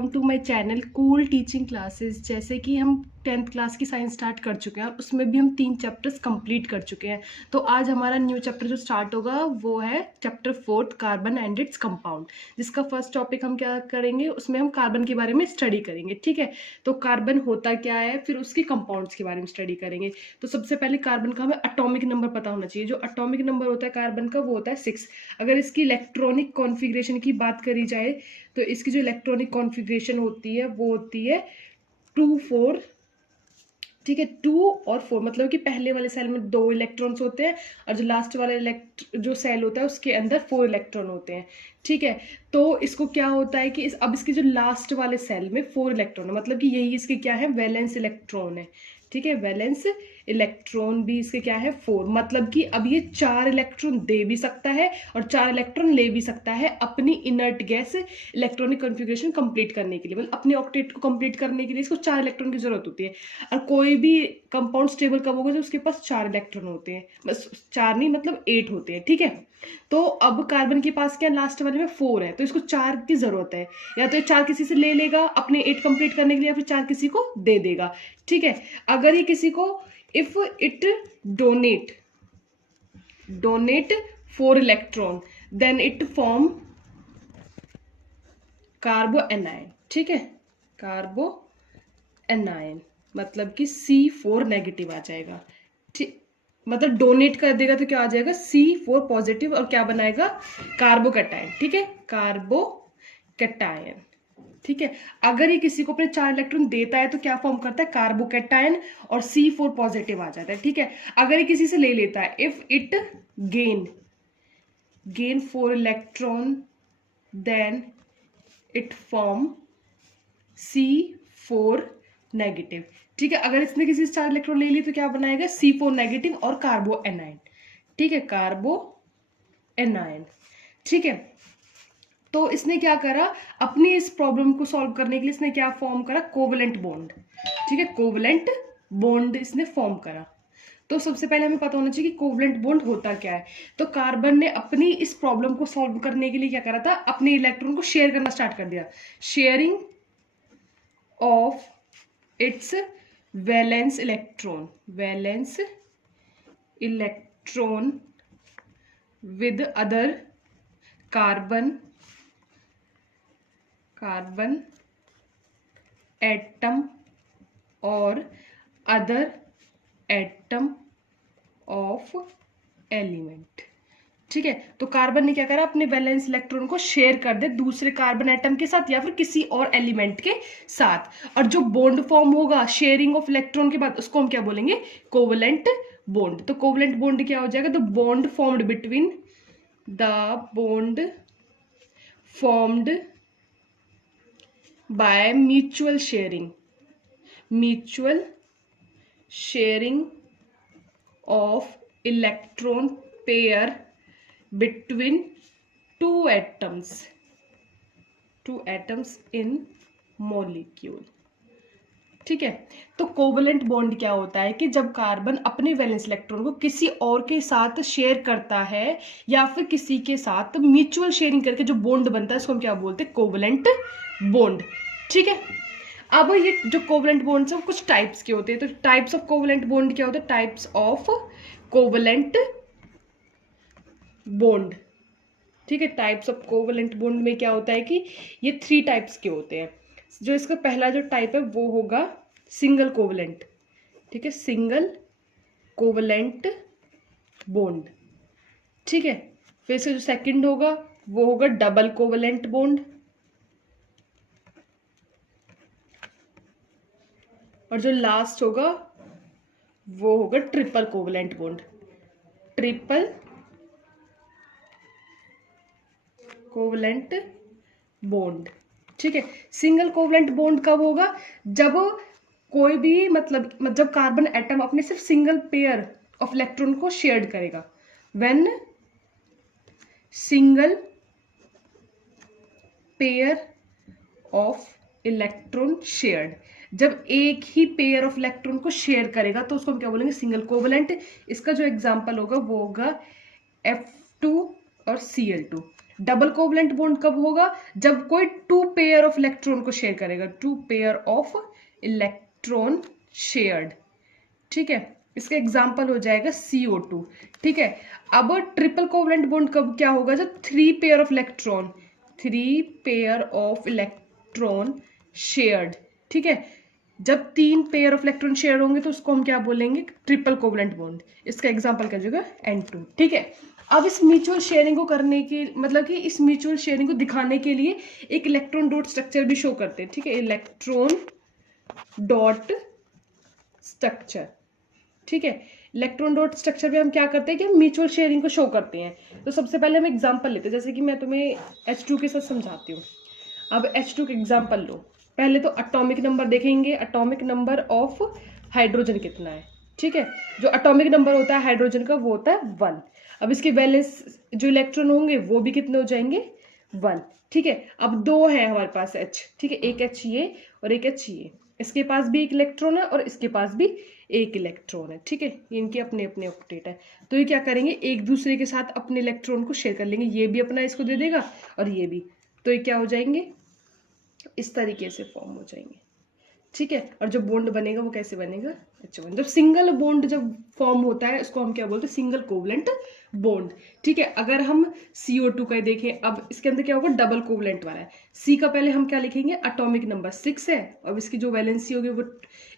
Welcome to my channel cool teaching classes. जैसे कि हम 10th क्लास की साइंस स्टार्ट कर चुके हैं और उसमें भी हम 3 चैप्टर्स कंप्लीट कर चुके हैं। तो आज हमारा न्यू चैप्टर जो स्टार्ट होगा वो है chapter 4 carbon and its compound, जिसका फर्स्ट टॉपिक हम क्या करेंगे, उसमें हम कार्बन के बारे में स्टडी करेंगे। ठीक है, तो कार्बन होता क्या है, फिर उसके कंपाउंड्स के बारे में स्टडी करेंगे। तो सबसे पहले कार्बन का हमें एटॉमिक नंबर पता होना चाहिए। जो एटॉमिक नंबर होता है कार्बन का वो होता है 6। अगर इसकी इलेक्ट्रॉनिक कॉन्फ़िगरेशन की बात करी जाए तो इसकी जो इलेक्ट्रॉनिक कॉन्फ़िगरेशन होती है वो होती है 2 4। ठीक है, 2 और 4 मतलब कि पहले वाले सेल में 2 इलेक्ट्रॉन्स होते हैं और जो लास्ट वाला जो सेल होता है उसके अंदर 4 इलेक्ट्रॉन होते हैं। ठीक है, तो इसको क्या होता है कि अब इसके जो लास्ट वाले सेल में 4 इलेक्ट्रॉन है, मतलब कि यही इसके क्या है, वैलेंस इलेक्ट्रॉन है। ठीक है, वैलेंस इलेक्ट्रॉन भी इसके क्या है, 4। मतलब कि अब ये 4 इलेक्ट्रॉन दे भी सकता है और 4 इलेक्ट्रॉन ले भी सकता है अपनी inert gas electronic configuration complete करने के लिए। मतलब अपने ऑक्टेट को कंप्लीट करने के लिए इसको 4 इलेक्ट्रॉन की जरूरत होती है। और कोई भी कंपाउंड स्टेबल कब होगा जब उसके पास 4 इलेक्ट्रॉन होते हैं, बस 4 नहीं मतलब 8 होते हैं। ठीक है, तो अब कार्बन के पास क्या लास्ट वाले में 4 है, तो इसको 4 की जरूरत है। या तो ये 4 किसी से ले लेगा अपने 8 कंप्लीट करने के लिए, या फिर 4 किसी को दे देगा। ठीक है, अगर ये किसी को if it donate 4 electron then it form carbanion. ठीक है, कार्बो एनायन मतलब कि C4 नेगेटिव आ जाएगा। ठीक, मतलब डोनेट कर देगा तो क्या आ जाएगा, C4 पॉजिटिव, और क्या बनाएगा, कार्बोकैटायन। ठीक है, कार्बोकैटायन। ठीक है, अगर ये किसी को अपने 4 इलेक्ट्रॉन देता है तो क्या फॉर्म करता है, कार्बोकैटायन, और C4 पॉजिटिव आ जाता है। ठीक है, अगर ये किसी से ले लेता है, if it gain 4 electron then it form C4 negative. ठीक है, अगर इसने किसी से 4 इलेक्ट्रॉन ले ली तो क्या बनाएगा, C4 नेगेटिव और कार्बो एनायन। ठीक है, कार्बो एनायन। ठीक है, तो इसने क्या करा, अपनी इस प्रॉब्लम को सॉल्व करने के लिए इसने क्या फॉर्म करा, कोवलेंट बॉन्ड। ठीक है, कोवलेंट बॉन्ड इसने फॉर्म करा। तो सबसे पहले हमें पता होना चाहिए कि कोवलेंट बॉन्ड होता क्या है। तो कार्बन ने अपनी इस प्रॉब्लम को सॉल्व करने के लिए क्या करा था, अपने इलेक्ट्रॉन को शेयर करना स्टार्ट कर दिया। Sharing of its valence electron with other carbon atom और अदर एटम ऑफ एलिमेंट। ठीक है, तो कार्बन ने क्या करा, अपने वैलेंस इलेक्ट्रॉन को शेयर कर दे दूसरे कार्बन एटम के साथ या फिर किसी और एलिमेंट के साथ, और जो बॉन्ड फॉर्म होगा शेयरिंग ऑफ इलेक्ट्रॉन के बाद उसको हम क्या बोलेंगे, कोवलेंट बॉन्ड। तो कोवलेंट बॉन्ड क्या हो जाएगा, the bond formed by mutual sharing of electron pair between two atoms in molecule। ठीक है, तो कोवलेंट बॉन्ड क्या होता है कि जब कार्बन अपने वैलेंस इलेक्ट्रॉन को किसी और के साथ शेयर करता है या फिर किसी के साथ म्यूचुअल शेयरिंग करके जो बॉन्ड बनता है उसको हम क्या बोलते हैं, कोवलेंट बॉन्ड। ठीक है, अब ये जो कोवलेंट बॉन्ड्स हैं कुछ टाइप्स के होते हैं। तो टाइप्स ऑफ कोवलेंट बॉन्ड क्या होते हैं, टाइप्स ऑफ कोवलेंट बॉन्ड। ठीक है, टाइप्स ऑफ कोवलेंट बॉन्ड में क्या होता है कि ये 3 टाइप्स के होते हैं। जो इसका पहला जो टाइप है वो होगा सिंगल कोवलेंट। ठीक है, सिंगल कोवलेंट बॉन्ड। ठीक है, फिर इसका जो सेकंड होगा वो होगा डबल कोवलेंट बॉन्ड, और जो लास्ट होगा वो होगा triple covalent bond. Triple covalent bond. ठीक है, सिंगल कोवलेंट बॉन्ड कब होगा, जब कोई भी मतलब जब कार्बन एटम अपने सिर्फ सिंगल पेयर ऑफ इलेक्ट्रॉन को शेयर करेगा। When single pair of electron shared, जब एक ही पेयर ऑफ इलेक्ट्रॉन को शेयर करेगा तो उसको हम क्या बोलेंगे, सिंगल कोवलेंट। इसका जो एग्जांपल होगा वो होगा F2 और Cl2। डबल कोवलेंट बॉन्ड कब होगा? जब कोई 2 पेयर ऑफ इलेक्ट्रॉन को शेयर करेगा, 2 पेयर ऑफ इलेक्ट्रॉन शेयर्ड, ठीक है। इसका एग्जाम्पल हो जाएगा CO2, ठीक है। अब ट्रिपल कोवलेंट बॉन्ड कब क्या होगा? जब 3 pair of electron, 3 pair of electron shared, ठीक है। जब 3 पेयर ऑफ इलेक्ट्रॉन शेयर होंगे तो उसको हम क्या बोलेंगे? Triple covalent bond. इसका एग्जाम्पल क्या होगा? N2, ठीक है। अब इस म्यूचुअल शेयरिंग को करने के मतलब कि इस म्यूचुअल शेयरिंग को दिखाने के लिए एक इलेक्ट्रॉन डॉट स्ट्रक्चर भी शो करते हैं, ठीक है। इलेक्ट्रॉन डॉट स्ट्रक्चर, ठीक है। इलेक्ट्रॉन डॉट स्ट्रक्चर में हम क्या करते हैं कि हम म्यूचुअल शेयरिंग को शो करते हैं। तो सबसे पहले हम एग्जांपल लेते हैं, जैसे कि मैं तुम्हें H2 के साथ समझाती हूँ। अब H2 का एग्जांपल लो। पहले तो एटॉमिक नंबर देखेंगे, एटॉमिक नंबर ऑफ हाइड्रोजन कितना है, ठीक है। जो एटॉमिक नंबर होता है हाइड्रोजन का वो होता है 1। अब इसके वैलेंस जो इलेक्ट्रॉन होंगे वो भी कितने हो जाएंगे? 1, ठीक है। अब 2 है हमारे पास H, ठीक है। एक H ये और एक H ये, इसके पास भी एक इलेक्ट्रॉन है और इसके पास भी एक इलेक्ट्रॉन है, ठीक है। इनके अपने अपने ऑक्टेट है। तो ये क्या करेंगे? एक दूसरे के साथ अपने इलेक्ट्रॉन को शेयर कर लेंगे। ये भी अपना इसको दे देगा और ये भी। तो ये क्या हो जाएंगे? इस तरीके से फॉर्म हो जाएंगे, ठीक है। और जो बॉन्ड बनेगा वो कैसे बनेगा? अच्छा, जब सिंगल बॉन्ड जब फॉर्म होता है उसको हम क्या बोलते हैं? सिंगल कोवलेंट बॉन्ड, ठीक है। अगर हम CO2 का देखें, अब इसके अंदर क्या होगा? डबल कोवलेंट वाला है। C का पहले हम क्या लिखेंगे? एटॉमिक नंबर 6 है। अब इसकी जो वैलेंसी होगी वो,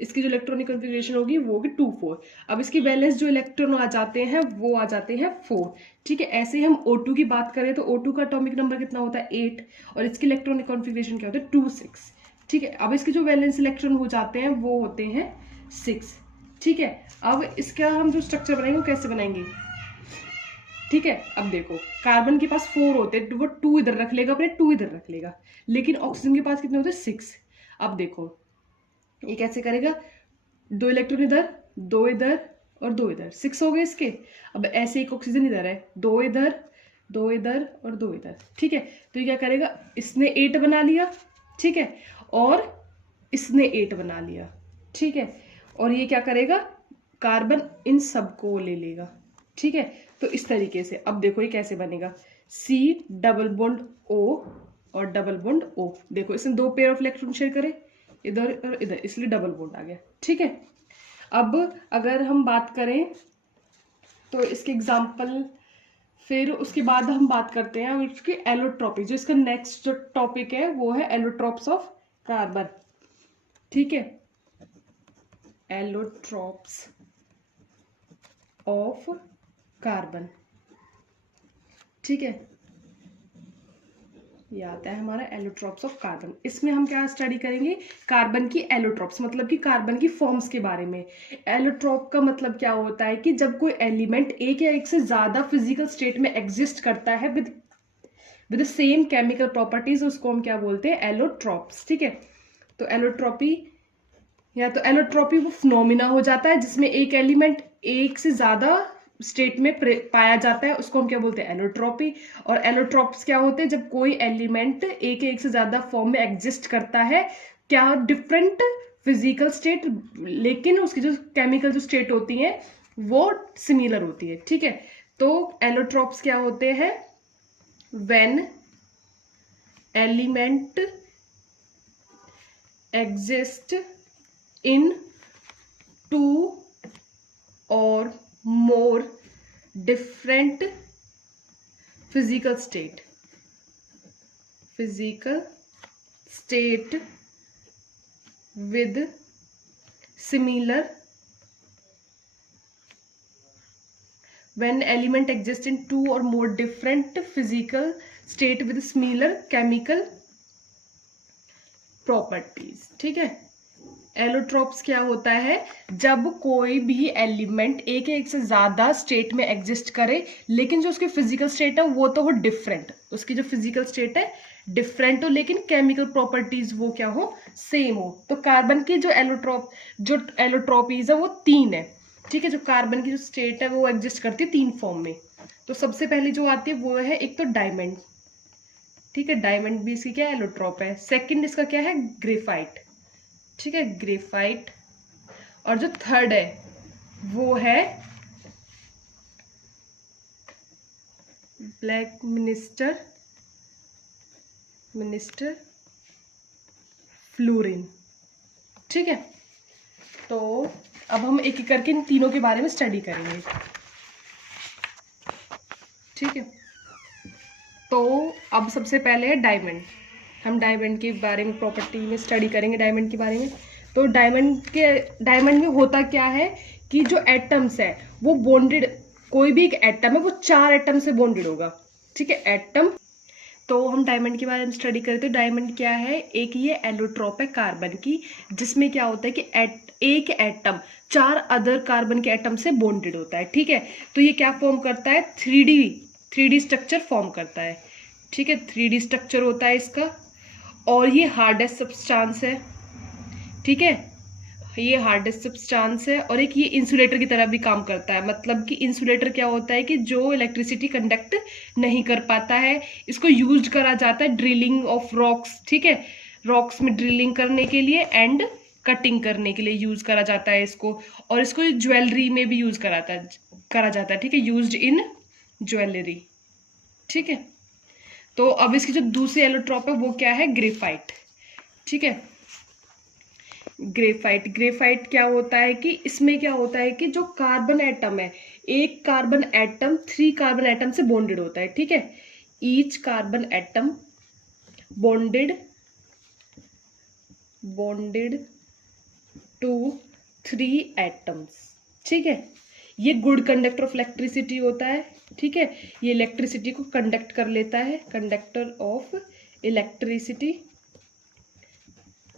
इसकी जो इलेक्ट्रॉनिक कॉन्फ़िगरेशन होगी वो होगी 2 4। अब इसकी वैलेंस जो इलेक्ट्रॉन आ जाते हैं वो आ जाते हैं 4, ठीक है। ऐसे ही हम O2 की बात करें तो O2 का एटॉमिक नंबर कितना होता है? 8 और इसकी इलेक्ट्रॉनिक कॉन्फ़िगरेशन क्या होता है? 2 6, ठीक है। अब इसके जो वैलेंस इलेक्ट्रॉन हो जाते हैं वो होते हैं 6, ठीक है। अब इसका हम जो स्ट्रक्चर बनाएंगे वो कैसे बनाएंगे, ठीक है। अब देखो, कार्बन के पास 4 होते हैं, वो 2 इधर रख लेगा, अपने 2 इधर रख लेगा, लेकिन ऑक्सीजन के पास कितने होते हैं? 6। अब देखो ये कैसे करेगा? 2 इलेक्ट्रॉन इधर, 2 इधर और 2 इधर, 6 हो गए इसके। अब ऐसे एक ऑक्सीजन इधर है, 2 इधर, 2 इधर और 2 इधर, ठीक है। तो ये क्या करेगा? इसने 8 बना लिया, ठीक है, और इसने 8 बना लिया, ठीक है। और ये क्या करेगा? कार्बन इन सबको ले लेगा, ठीक है। तो इस तरीके से अब देखो ये कैसे बनेगा? C डबल बॉन्ड O और डबल बॉन्ड O। देखो इसने 2 पेयर ऑफ इलेक्ट्रॉन शेयर करे, इधर और इधर, इसलिए डबल बॉन्ड आ गया, ठीक है। अब अगर हम बात करें तो इसके एग्जाम्पल, फिर उसके बाद हम बात करते हैं उसकी एलोट्रॉपी। जो इसका नेक्स्ट जो टॉपिक है वो है एलोट्रॉप्स ऑफ कार्बन, ठीक है। एलोट्रॉप्स ऑफ कार्बन, ठीक है। ये आता है हमारा एलोट्रॉप्स ऑफ कार्बन। इसमें हम क्या स्टडी करेंगे? कार्बन की एलोट्रॉप्स, मतलब कि कार्बन की फॉर्म्स के बारे में। एलोट्रॉप का मतलब क्या होता है कि जब कोई एलिमेंट एक या एक से ज्यादा फिजिकल स्टेट में एग्जिस्ट करता है विद सेम केमिकल प्रॉपर्टीज, उसको हम क्या बोलते हैं? एलोट्रॉप्स, ठीक है। तो एलोट्रॉपी या तो एलोट्रॉपी वो फिनोमिना हो जाता है जिसमें एक एलिमेंट एक से ज्यादा स्टेट में पाया जाता है, उसको हम क्या बोलते हैं? एलोट्रॉपी। और एलोट्रॉप्स क्या होते हैं? जब कोई एलिमेंट एक से ज्यादा फॉर्म में एग्जिस्ट करता है, क्या डिफरेंट फिजिकल स्टेट, लेकिन उसकी जो केमिकल जो स्टेट होती है वो सिमिलर होती है, ठीक है। तो एलोट्रॉप्स क्या होते हैं? When element exist in 2 or more different physical state with similar, when element exists in 2 or more different physical state with similar chemical properties, ठीक है। एलोट्रॉप्स क्या होता है? जब कोई भी एलिमेंट एक से ज्यादा स्टेट में एग्जिस्ट करे, लेकिन जो उसकी फिजिकल स्टेट है वो तो हो डिफरेंट, उसकी जो फिजिकल स्टेट है डिफरेंट हो, लेकिन केमिकल प्रॉपर्टीज वो क्या हो? सेम हो। तो कार्बन की जो एलोट्रॉपीज है वो 3 है, ठीक है। जो कार्बन की जो स्टेट है वो एग्जिस्ट करती है 3 फॉर्म में। तो सबसे पहले जो आती है वो है एक तो डायमंड, ठीक है। डायमंड भी इसकी क्या है? एलोट्रॉप है। सेकंड इसका क्या है? ग्रेफाइट, ठीक है, ग्रेफाइट। और जो थर्ड है वो है ब्लैक मिनिस्टर मिनिस्टर फ्लोरीन। ठीक है, तो अब हम एक एक करके इन तीनों के बारे में स्टडी करेंगे। ठीक है, तो अब सबसे पहले है डायमंड। हम डायमंड के बारे में प्रॉपर्टी में स्टडी करेंगे, डायमंड के बारे में। तो डायमंड में होता क्या है कि जो एटम्स है वो बॉन्डेड, कोई भी एक एटम है वो 4 एटम से बॉन्डेड होगा। ठीक है, एटम। तो हम डायमंड के बारे में स्टडी करते हैं। डायमंड क्या है, एक ये एलोट्रॉप है कार्बन की, जिसमें क्या होता है कि एक एटम 4 अदर कार्बन के एटम से बॉन्डेड होता है। ठीक है, तो ये क्या फॉर्म करता है, 3D स्ट्रक्चर फॉर्म करता है। ठीक है, 3D स्ट्रक्चर होता है इसका, और ये हार्डेस्ट सब्सटेंस है। ठीक है, ये हार्डेस्ट सब्सटेंस है, और एक ये इंसुलेटर की तरह भी काम करता है। मतलब कि इंसुलेटर क्या होता है कि जो इलेक्ट्रिसिटी कंडक्ट नहीं कर पाता है, इसको यूज करा जाता है ड्रिलिंग ऑफ रॉक्स। ठीक है, रॉक्स में ड्रिलिंग करने के लिए एंड कटिंग करने के लिए यूज करा जाता है इसको, और इसको ज्वेलरी में भी यूज करा जाता है। ठीक है, यूज्ड इन ज्वेलरी। ठीक है, तो अब इसकी जो दूसरी एलोट्रॉप है वो क्या है, ग्रेफाइट। ठीक है, ग्रेफाइट क्या होता है कि इसमें क्या होता है कि जो कार्बन एटम है, एक कार्बन एटम 3 कार्बन एटम से बॉन्डेड होता है। ठीक है, each carbon atom bonded to 3 atoms. ठीक है, ये गुड कंडक्टर ऑफ इलेक्ट्रिसिटी होता है। ठीक है, ये इलेक्ट्रिसिटी को कंडक्ट कर लेता है, कंडक्टर ऑफ इलेक्ट्रिसिटी।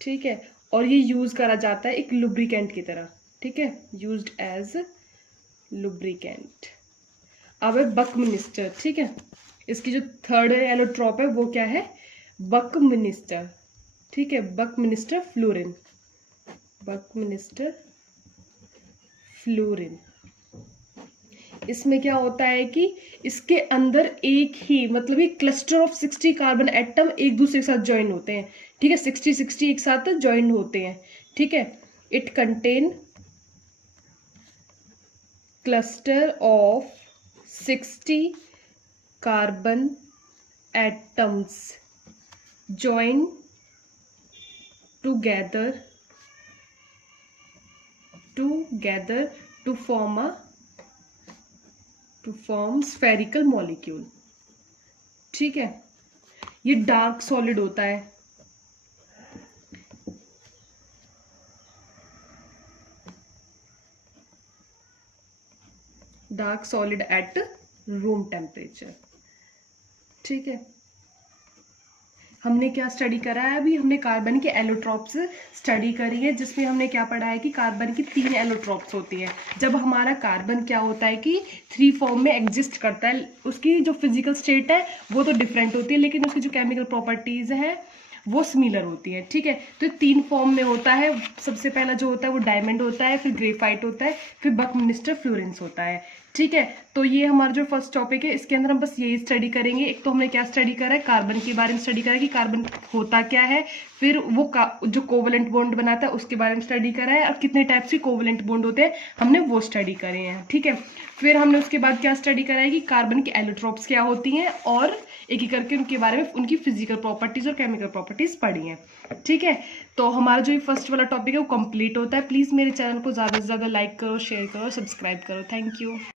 ठीक है, और ये यूज करा जाता है एक लुब्रिकेंट की तरह। ठीक है, यूज्ड एज लुब्रिकेंट। अब है बकमिनिस्टर। ठीक है, इसकी जो थर्ड एलोट्रॉप है वो क्या है, बकमिनिस्टर। ठीक है, बकमिनिस्टर फ्लोरीन। इसमें क्या होता है कि इसके अंदर एक ही, मतलब ये क्लस्टर ऑफ 60 कार्बन एटम एक दूसरे के साथ ज्वाइन होते हैं। ठीक है, 60 एक साथ ज्वाइन होते हैं। ठीक है, it contain cluster of 60 carbon atoms join together to form spherical molecule। ठीक है, ये डार्क सॉलिड होता है। Dark solid at room temperature. ठीक है, हमने क्या स्टडी करा है, अभी हमने कार्बन के एलोट्रॉप्स स्टडी करी है, जिसमें हमने क्या पढ़ा है कि कार्बन की 3 एलोट्रॉप्स होती है। जब हमारा कार्बन क्या होता है कि 3 फॉर्म में एग्जिस्ट करता है, उसकी जो फिजिकल स्टेट है वो तो डिफरेंट होती है, लेकिन उसकी जो केमिकल प्रॉपर्टीज है वो सिमिलर होती है। ठीक है, तो 3 फॉर्म में होता है। सबसे पहला जो होता है वो डायमंड होता है, फिर ग्रेफाइट होता है, फिर बकमिनिस्टर फ्लोरेंस होता है। ठीक है, तो ये हमारा जो फर्स्ट टॉपिक है, इसके अंदर हम बस यही स्टडी करेंगे। एक तो हमने क्या स्टडी करा है, कार्बन के बारे में स्टडी करा है कि कार्बन होता क्या है, फिर वो जो कोवलेंट बॉन्ड बनाता है उसके बारे में स्टडी करा है, और कितने टाइप्स के कोवलेंट बॉन्ड होते हैं हमने वो स्टडी करे हैं। ठीक है, फिर हमने उसके बाद क्या स्टडी करा है कि कार्बन की एलोट्रॉप्स क्या होती हैं, और एक एक करके उनके बारे में उनकी फिजिकल प्रॉपर्टीज और केमिकल प्रॉपर्टीज पढ़ी हैं। ठीक है, तो हमारा जो ये फर्स्ट वाला टॉपिक है वो कंप्लीट होता है। प्लीज़ मेरे चैनल को ज़्यादा से ज़्यादा लाइक करो, शेयर करो, सब्सक्राइब करो। Thank you.